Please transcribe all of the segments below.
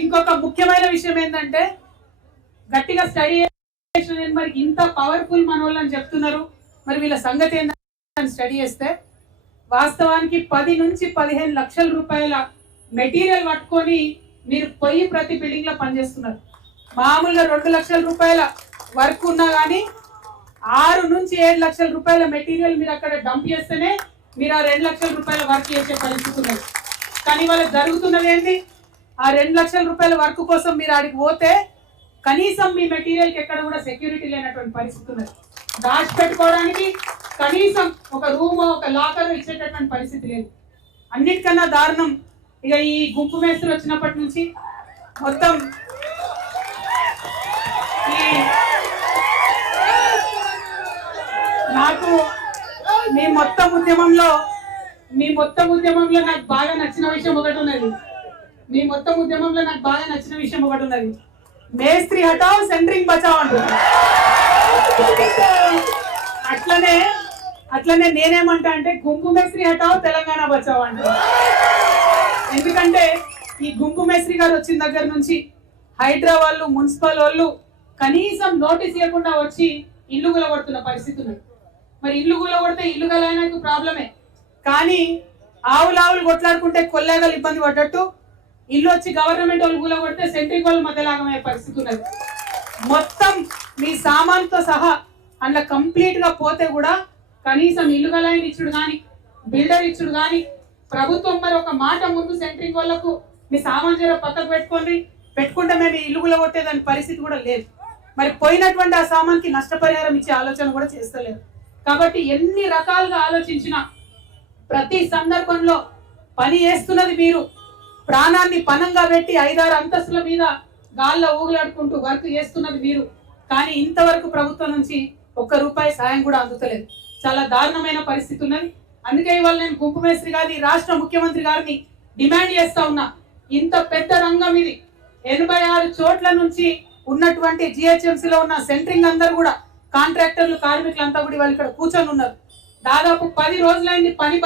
ఇంకొక ముఖ్యమైన విషయం ఏంటంటే గట్టిగా స్టడీ చేసిన మరి ఇంత పవర్ఫుల్ మనోళ్ళని చెప్తున్నారు. మరి వీళ్ళ సంగతి ఏంటని స్టడీ చేస్తే వాస్తవానికి 10 నుంచి 15 లక్షల రూపాయల మెటీరియల్ పట్టుకొని మీరు పోయి ప్రతి బిల్డింగ్ లో పనిచేస్తున్నారు. మామూలుగా 2 లక్షల రూపాయల వర్క్ ఉన్నా కానీ 6 నుంచి 7 లక్షల రూపాయల మెటీరియల్ మీరు అక్కడ డంప్ చేస్తేనే మీరు ఆ 2 లక్షల రూపాయల వర్క్ చేసే పరిస్థితి ఉన్నది. కానీ వాళ్ళకి జరుగుతున్నది ఏంటి? ఆ 2 లక్షల రూపాయల వర్క్ కోసం మీరు ఆడికి పోతే కనీసం మీ మెటీరియల్కి ఎక్కడ కూడా సెక్యూరిటీ లేనటువంటి పరిస్థితి ఉన్నది. దాచిపెట్టుకోవడానికి కనీసం ఒక రూమ్ ఒక లాకర్ ఇచ్చేటటువంటి పరిస్థితి లేదు. అన్నిటికన్నా దారుణం ఇక ఈ గుంపు మేస్త్రి వచ్చినప్పటి నుంచి మొత్తం నాకు మీ మొత్తం ఉద్యమంలో నాకు బాగా నచ్చిన విషయం ఒకటి ఉన్నది. మేస్త్రి హటావ్ సెంట్రింగ్ బచావ్ అంటున్నారు. అట్లనే నేనేమంటా అంటే గుంపు మేస్త్రి హటావ్ తెలంగాణ బచావ్ అంటున్నారు. ఎందుకంటే ఈ గుంపు మేస్త్రి గారు వచ్చిన దగ్గర నుంచి హైడ్రా వాళ్ళు మున్సిపల్ వాళ్ళు కనీసం నోటీస్ ఇవ్వకుండా వచ్చి ఇల్లు కూలగొడుతున్న పరిస్థితి ఉన్నది. మరి ఇల్లు కూలగొడితే ఇల్లు గలైనకు ప్రాబ్లమే, కానీ ఆవులు కొట్లాడుకుంటే కొల్లేగలు ఇబ్బంది పడ్డట్టు ఇల్లు వచ్చి గవర్నమెంట్ వాళ్ళు కూలగొడితే సెంట్రింగ్ వాళ్ళు మధ్యలాగమయ్యే పరిస్థితి ఉన్నది. మొత్తం మీ సామాన్తో సహా అందులో కంప్లీట్ గా పోతే కూడా కనీసం ఇల్లు గలైన ఇచ్చుడు కానీ బిల్డర్ ఇచ్చుడు కానీ ప్రభుత్వం మరి ఒక మాట ముందు సెంట్రింగ్ వాళ్ళకు మీ సామాన్ జర పక్కకు పెట్టుకుంటే మేము ఇల్లు కూలగొట్టేదాని పరిస్థితి కూడా లేదు. మరి పోయినటువంటి ఆ సామాన్కి నష్టపరిహారం ఇచ్చే ఆలోచన కూడా చేస్తలేదు. కాబట్టి ఎన్ని రకాలుగా ఆలోచించినా ప్రతి సందర్భంలో పని చేస్తున్నది మీరు, ప్రాణాన్ని పనంగా పెట్టి 5-6 అంతస్తుల మీద గాల్లో ఊగులాడుకుంటూ వర్క్ చేస్తున్నది మీరు. కానీ ఇంతవరకు ప్రభుత్వం నుంచి ₹1 సాయం కూడా అందుతలేదు. చాలా దారుణమైన పరిస్థితి ఉన్నది. అందుకే ఇవాళ నేను గుంపు మేస్త్రి గారిని, రాష్ట్ర ముఖ్యమంత్రి గారిని డిమాండ్ చేస్తా ఉన్నా. ఇంత పెద్ద రంగం ఇది, 86 చోట్ల నుంచి ఉన్నటువంటి జిహెచ్ఎంసీలో ఉన్న సెంట్రింగ్ అందరూ కూడా కాంట్రాక్టర్లు కార్మికులు అంతా కూడా వాళ్ళు ఇక్కడ కూర్చొని ఉన్నారు. దాదాపు 10 రోజులైంది పని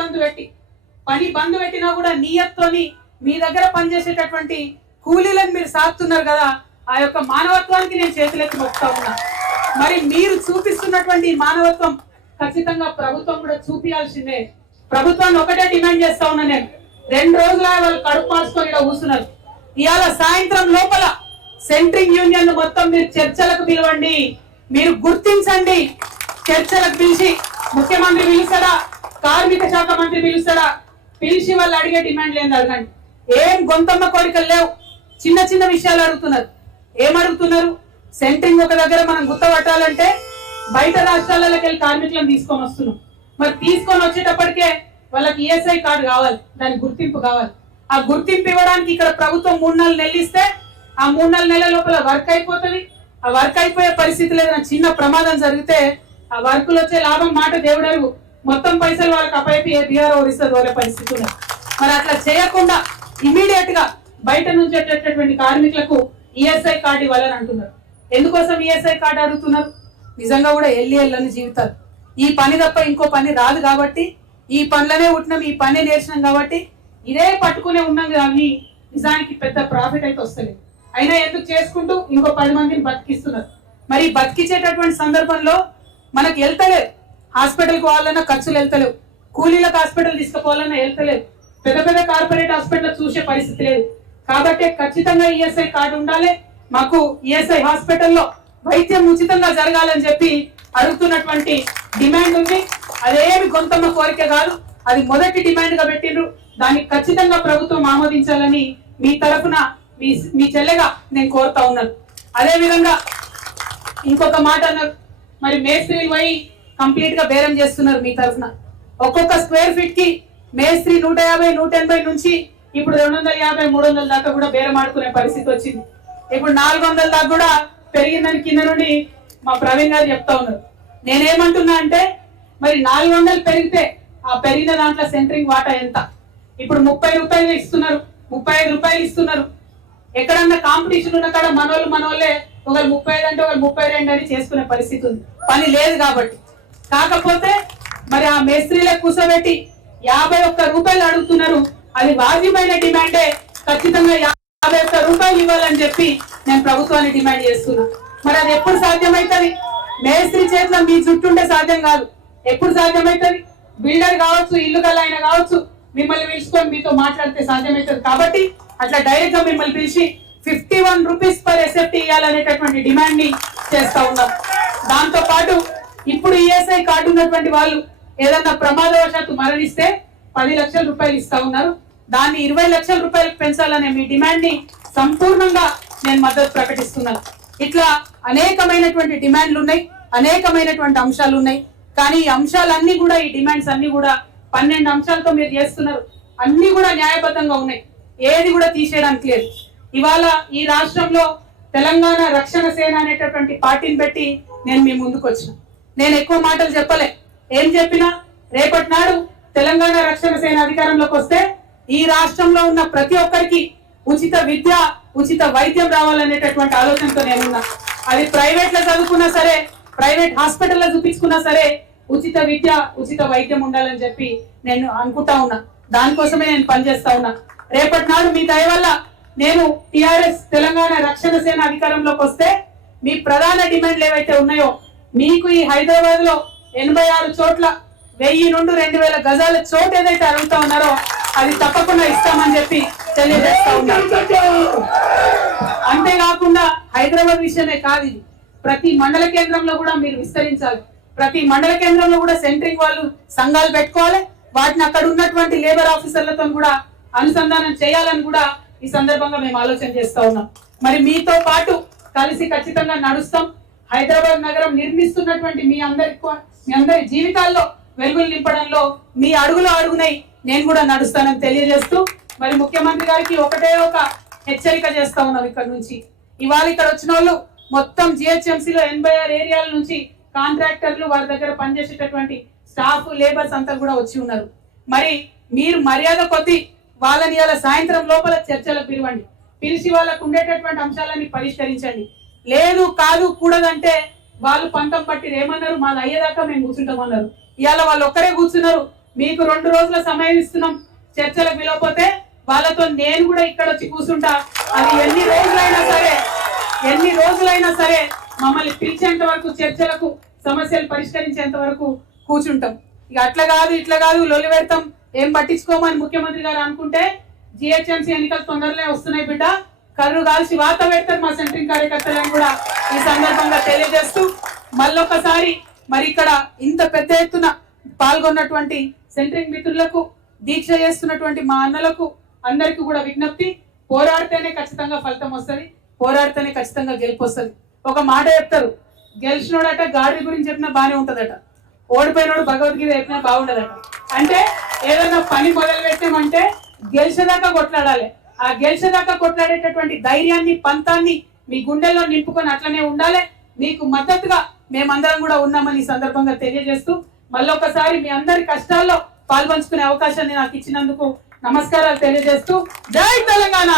బంద్ పెట్టినా కూడా నియత్తోని మీ దగ్గర పనిచేసేటటువంటి కూలీలను మీరు సాగుతున్నారు కదా. ఆ యొక్క మానవత్వానికి నేను చేతులెత్తి మొక్కుతా ఉన్నా. మరి మీరు చూపిస్తున్నటువంటి మానవత్వం ఖచ్చితంగా ప్రభుత్వం కూడా చూపించాల్సిందే. ప్రభుత్వాన్ని ఒకటే డిమాండ్ చేస్తా ఉన్నా నేను. 2 రోజుల వాళ్ళు కడుపు మార్చుకొని ఇక్కడ కూర్చున్నారు. ఇవాళ సాయంత్రం లోపల సెంట్రింగ్ యూనియన్ మొత్తం మీరు చర్చలకు పిలవండి, మీరు గుర్తించండి. చర్చలకు పిలిచి ముఖ్యమంత్రి పిలుస్తాడా, కార్మిక శాఖ మంత్రి పిలుస్తాడా, పిలిచి వాళ్ళు అడిగే డిమాండ్లు ఏంది అడగండి. ఏం గొంతమ్మ కోరికలు లేవు, చిన్న చిన్న విషయాలు అడుగుతున్నారు. ఏమడుగుతున్నారు? సెంట్రింగ్ ఒక దగ్గర మనం గుర్తపట్టాలంటే బయట రాష్ట్రాలకి వెళ్ళి కార్మికులను తీసుకొని వస్తున్నాం. మరి తీసుకొని వచ్చేటప్పటికే వాళ్ళకి ఈఎస్ఐ కార్డు కావాలి, దానికి గుర్తింపు కావాలి. ఆ గుర్తింపు ఇవ్వడానికి ఇక్కడ ప్రభుత్వం 3-4 నెలలు ఇస్తే ఆ 3-4 నెలల లోపల వర్క్ అయిపోతుంది. ఆ వర్క్ అయిపోయే పరిస్థితులు ఏదైనా చిన్న ప్రమాదం జరిగితే ఆ వర్కులు వచ్చే లాభం మాట దేవుడరు, మొత్తం పైసలు వాళ్ళకి అప్పైపి బీఆర్ ఓడిస్తుంది వాళ్ళ పరిస్థితి ఉన్నది. మరి అట్లా చేయకుండా ఇమీడియట్ గా బయట నుంచి వచ్చేటటువంటి కార్మికులకు ఈఎస్ఐ కార్డు ఇవ్వాలని అంటున్నారు. ఎందుకోసం ఈఎస్ఐ కార్డు అడుగుతున్నారు? నిజంగా కూడా ఎల్లని జీవితాలు. ఈ పని తప్ప ఇంకో పని రాదు కాబట్టి, ఈ పనులనే ఉంటున్నాం, ఈ పని నేర్చినాం కాబట్టి ఇదే పట్టుకునే ఉన్నాం. కానీ నిజానికి పెద్ద ప్రాఫిట్ అయితే వస్తలేదు. అయినా ఎందుకు చేసుకుంటూ ఇంకో 10 మందిని బతికిస్తున్నారు. మరి బతికించేటటువంటి సందర్భంలో మనకు వెళ్తలేదు, హాస్పిటల్కి పోవాలన్నా ఖర్చులు వెళ్తలేవు, కూలీలకు హాస్పిటల్ తీసుకుపోవాలన్నా వెళ్తలేదు, పెద్ద కార్పొరేట్ హాస్పిటల్ చూసే పరిస్థితి లేదు. కాబట్టి ఖచ్చితంగా ఈఎస్ఐ కార్డు ఉండాలి. మాకు ఈఎస్ఐ హాస్పిటల్లో వైద్యం ఉచితంగా జరగాలని చెప్పి అడుగుతున్నటువంటి డిమాండ్ ఉంది. అదేమి గొంతమ్మ కోరిక కాదు, అది మొదటి డిమాండ్ గా పెట్టిండ్రు. దానికి ఖచ్చితంగా ప్రభుత్వం ఆమోదించాలని మీ తరఫున మీ చెల్లెగా నేను కోరుతా ఉన్నాను. అదే విధంగా ఇంకొక మాట అన్నారు, మరి మేస్త్రీలు పోయి కంప్లీట్ గా బేరం చేస్తున్నారు మీ తరఫున. ఒక్కొక్క స్క్వేర్ ఫీట్ కి మేస్త్రి 150, 180 నుంచి ఇప్పుడు 250, 300 దాకా కూడా బేరం ఆడుకునే పరిస్థితి వచ్చింది. ఇప్పుడు 400 దాకా కూడా పెరిగిందని కింద నుండి మా ప్రవీణ్ గారు చెప్తా ఉన్నారు. నేనేమంటున్నా అంటే మరి 400 పెరిగితే ఆ పెరిగిన దాంట్లో సెంట్రింగ్ వాటా ఎంత? ఇప్పుడు ₹30 ఇస్తున్నారు, ₹35 ఇస్తున్నారు. ఎక్కడన్నా కాంపిటీషన్ ఉన్న కాడ మనోళ్ళే ఒకరు 35 అంటే ఒకరు 32 అని చేసుకునే పరిస్థితి ఉంది, పని లేదు కాబట్టి. కాకపోతే మరి ఆ మేస్త్రీలే కూర్చోబెట్టి ₹51 అడుగుతున్నారు. అది వాజిబైన డిమాండే. ఖచ్చితంగా 51 రూపాయలు ఇవ్వాలని చెప్పి నేను ప్రభుత్వాన్ని డిమాండ్ చేస్తున్నా. మరి అది ఎప్పుడు సాధ్యమవుతుంది? మేస్త్రి చేతిలో మీ చుట్టుంటే సాధ్యం కాదు. ఎప్పుడు సాధ్యమవుతుంది? బిల్డర్ కావచ్చు, ఇల్లు గల ఆయన కావచ్చు, మిమ్మల్ని పిలుచుకొని మీతో మాట్లాడితే సాధ్యమవుతుంది. కాబట్టి అట్లా డైరెక్ట్ గా మిమ్మల్ని పిలిచి 51 రూపీస్ పర్ ఎస్ఎఫ్టీ ఇవ్వాలనేటటువంటి డిమాండ్ ని చేస్తా ఉన్నాం. దాంతో పాటు ఇప్పుడు ఈఎస్ఐ కార్డు ఉన్నటువంటి వాళ్ళు ఏదన్నా ప్రమాదవశాత్తు మరణిస్తే 10 లక్షల రూపాయలు ఇస్తా ఉన్నారు. దాన్ని 20 లక్షల రూపాయలకు పెంచాలనే మీ డిమాండ్ ని సంపూర్ణంగా నేను మద్దతు ప్రకటిస్తున్నాను. ఇట్లా అనేకమైనటువంటి డిమాండ్లు ఉన్నాయి, అనేకమైనటువంటి అంశాలు ఉన్నాయి. కానీ ఈ అంశాలన్నీ కూడా, ఈ డిమాండ్స్ అన్ని కూడా 12 అంశాలతో మీరు చేస్తున్నారు. అన్ని కూడా న్యాయబద్ధంగా ఉన్నాయి, ఏది కూడా తీసేయడానికి లేదు. ఇవాళ ఈ రాష్ట్రంలో తెలంగాణ రక్షణ సేన అనేటటువంటి పార్టీని పెట్టి నేను మీ ముందుకు వచ్చిన. నేను ఎక్కువ మాటలు చెప్పలే. ఏం చెప్పినా రేపటి నాడు తెలంగాణ రక్షణ సేన అధికారంలోకి వస్తే ఈ రాష్ట్రంలో ఉన్న ప్రతి ఒక్కరికి ఉచిత విద్య, ఉచిత వైద్యం రావాలనేటటువంటి ఆలోచనతో నేనున్నా. అది ప్రైవేట్ లో చదువుకున్నా సరే, ప్రైవేట్ హాస్పిటల్లో చూపించుకున్నా సరే ఉచిత విద్య, ఉచిత వైద్యం ఉండాలని చెప్పి నేను అనుకుంటా ఉన్నా. దానికోసమే నేను పనిచేస్తా ఉన్నా. రేపటి నాడు మీ దయ వల్ల నేను టిఆర్ఎస్ తెలంగాణ రక్షణ సేన అధికారంలోకి వస్తే మీ ప్రధాన డిమాండ్లు ఏవైతే ఉన్నాయో, మీకు ఈ హైదరాబాద్ లో 86 చోట్ల 1000 నుండి 2000 గజాల చోటు ఏదైతే అడుగుతా ఉన్నారో అది తప్పకుండా ఇస్తామని చెప్పి తెలియజేస్తా ఉన్నారు. అంతేకాకుండా హైదరాబాద్ విషయమే కాదు, ఇది ప్రతి మండల కేంద్రంలో కూడా మీరు విస్తరించాలి. ప్రతి మండల కేంద్రంలో కూడా సెంట్రింగ్ వాళ్ళు సంఘాలు పెట్టుకోవాలి. వాటిని అక్కడ ఉన్నటువంటి లేబర్ ఆఫీసర్లతో కూడా అనుసంధానం చేయాలని కూడా ఈ సందర్భంగా మేము ఆలోచన చేస్తా ఉన్నాం. మరి మీతో పాటు కలిసి ఖచ్చితంగా నడుస్తాం. హైదరాబాద్ నగరం నిర్మిస్తున్నటువంటి మీ అందరి జీవితాల్లో వెలుగులు నింపడంలో మీ అడుగులో అడుగునై నేను కూడా నడుస్తానని తెలియజేస్తూ, మరి ముఖ్యమంత్రి గారికి ఒకటే ఒక హెచ్చరిక చేస్తా ఉన్నాం. ఇక్కడ నుంచి ఇవాళ ఇక్కడ వచ్చిన వాళ్ళు మొత్తం జిహెచ్ఎంసీలో 86 ఏరియాల నుంచి కాంట్రాక్టర్లు, వారి దగ్గర పనిచేసేటటువంటి స్టాఫ్, లేబర్స్ అంతా కూడా వచ్చి ఉన్నారు. మరి మీరు మర్యాద కొద్ది వాళ్ళని ఇలా సాయంత్రం లోపల చర్చలకు పిలవండి. పిలిచి వాళ్ళకు ఉండేటటువంటి అంశాలని పరిష్కరించండి. లేదు కాదు కూడదంటే వాళ్ళు పంతం పట్టి ఏమన్నారు, మాది అయ్యేదాకా మేము కూర్చుంటామన్నారు. ఇవాళ వాళ్ళు ఒక్కరే కూర్చున్నారు. మీకు 2 రోజుల సమయం ఇస్తున్నాం. చర్చలకు పిలవకపోతే వాళ్ళతో నేను కూడా ఇక్కడ వచ్చి కూర్చుంటా. అది ఎన్ని రోజులైనా సరే మమ్మల్ని పిలిచేంత వరకు, చర్చలకు సమస్యలు పరిష్కరించేంత వరకు కూర్చుంటాం. ఇక అట్లా కాదు ఇట్లా కాదు లొల్లి పెడతాం, ఏం పట్టించుకోమని ముఖ్యమంత్రి గారు అనుకుంటే జిహెచ్ఎంసీ ఎన్నికలు తొందరలో వస్తున్నాయి బిడ్డ, కర్రు కాల్చి వాత పెడతారు మా సెంట్రింగ్ కార్యకర్తలను కూడా ఈ సందర్భంగా తెలియజేస్తూ, మళ్ళొకసారి మరి ఇక్కడ ఇంత పెద్ద ఎత్తున పాల్గొన్నటువంటి సెంట్రింగ్ మిత్రులకు, దీక్ష చేస్తున్నటువంటి మా అన్నలకు అందరికీ కూడా విజ్ఞప్తి, పోరాడితేనే ఖచ్చితంగా ఫలితం వస్తుంది, పోరాడితేనే ఖచ్చితంగా గెలుపు వస్తుంది. ఒక మాట చెప్తారు, గెలిచినోడట గాడి గురించి చెప్పినా బానే ఉంటదట, ఓడిపోయినోడు భగవద్గీత చెప్పినా బాగుండదట. అంటే ఏదైనా పని మొదలు పెట్టామంటే గెలిచేదాకా కొట్లాడాలి. ఆ గెలిచేదాకా కొట్లాడేటటువంటి ధైర్యాన్ని, పంతాన్ని మీ గుండెల్లో నింపుకొని అట్లనే ఉండాలి. మీకు మద్దతుగా మేమందరం కూడా ఉన్నామని ఈ సందర్భంగా తెలియజేస్తూ, మళ్ళొకసారి మీ అందరి కష్టాల్లో పాల్పంచుకునే అవకాశాన్ని నాకు ఇచ్చినందుకు నమస్కారాలు తెలియజేస్తూ, జై తెలంగాణ.